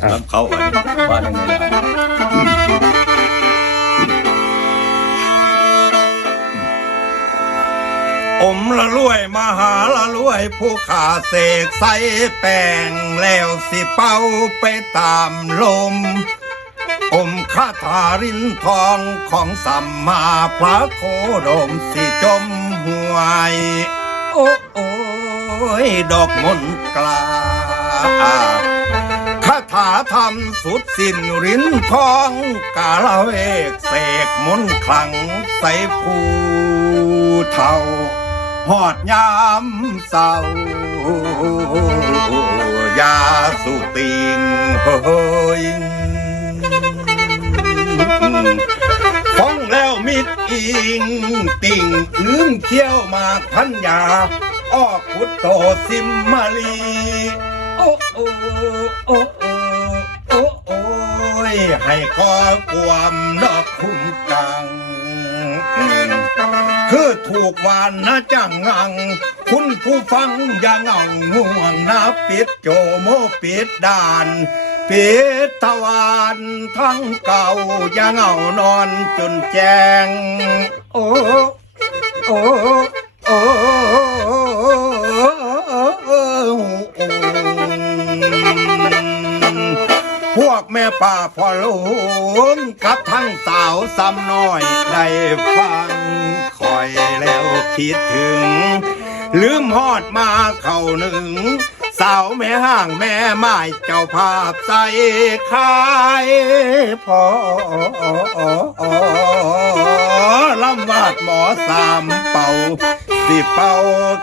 ครับน้ำเขาอันนี้ว่าในไหนล่ะอมละรวยมหาละรวยผู้ขาเสกใส่แป้งแล้วสิเป้าไปตามลม อมคาถารินทองของสัมมาพระโคดมสิจมหวย โอ้โอ้ยดอกมนกลา คาถาทำสุดสิ้นรินทองกาละเวกเสกมนต์ขลังใส่ผู้เท่าหอดยามเศร้ายาสุติงเฮ้ยฟังแล้วมิดอิง ติ่งลืมเที่ยวมาพันยาออกพุทโตสิมมาลีโอ้โอ้ โอ้ยให้คอกวามดอกคุ้มกัง คือถูกวานนะจังงัง คุณผู้ฟังอย่าเหงาง่วงนะปิดโจโมปิดด่านปิดทวารทั้งเก่าอย่าเหงานอนจนแจ้งโอ้โอ้โอ้ พวกแม่ป่าพ่อลุงกับทั้งสาวซ้ำน้อยได้ฟังคอยแล้วคิดถึง ลืมหอดมาเข้าหนึ่ง สาวแม่ห้างแม่ไม้เจ้าภาพใส่ขายพอลำวาดหมอสามเป่าสิเป่า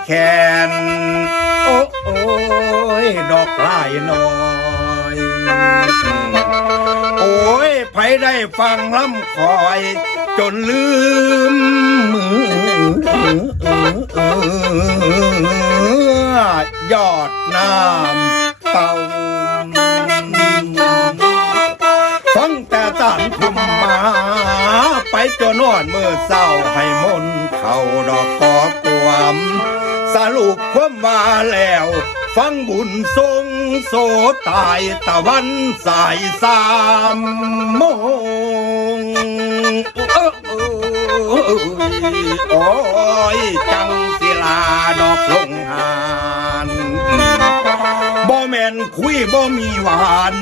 แขน โอ้ยดอกลายน้อย โอ้ยไผได้ฟังล่ำคอย จนลืมมือยอดน้ำเต่าฟังแต่ตันคุมมาไปจนนอนเมื่อเศร้าให้มนเข้าดอกกอกกวมสรุปความว่าแล้ว ฟังบุญทรงโสตายตะวันสายสามโมงเอ้ยโอ้ยจังศิลาดอกลงหานบ่แม่นคุยบ่มีหวาน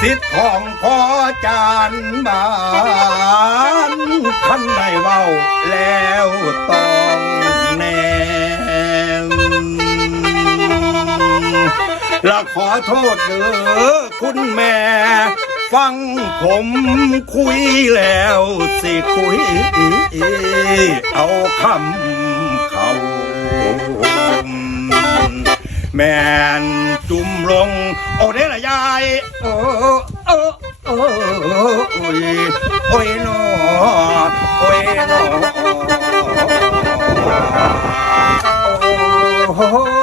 สิทธิ์ของพ่อจานบานท่านได้เว้าแล้ว ละขอโทษเด้อคุณแม่ ฟังผมคุยแล้วสิคุย เอาคำเขา แม่นจุ่มลง โอ้เด้ละยาย โอ้โอ้โอ้โอ้ยโอ้ยนอโอ้ยนอโอ้